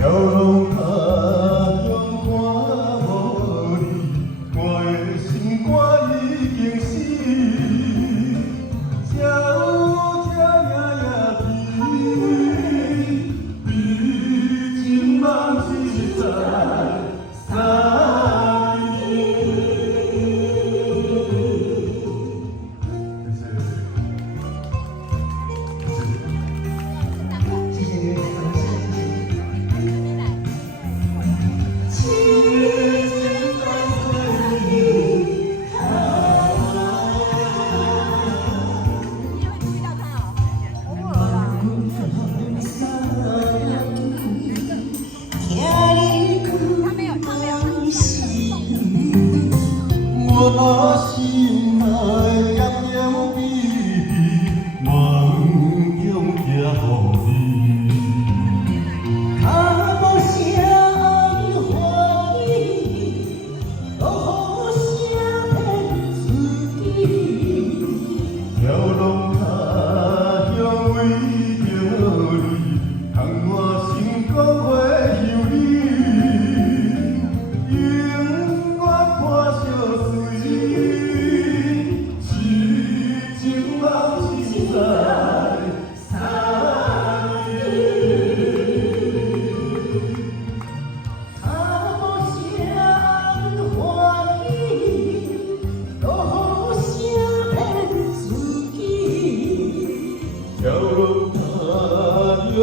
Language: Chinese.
遥望他乡看无你，我的心肝已经死。才有这夜夜去，比情梦实在三年。谢谢你们的掌声，谢谢。我心内念念比，梦中寄予你。他无声欢喜，无声骗自己。遥望他乡为着你，空我心肝会想你，永远伴相随，痴情梦实在三年。他无声欢喜，无声骗自己。遥望他乡。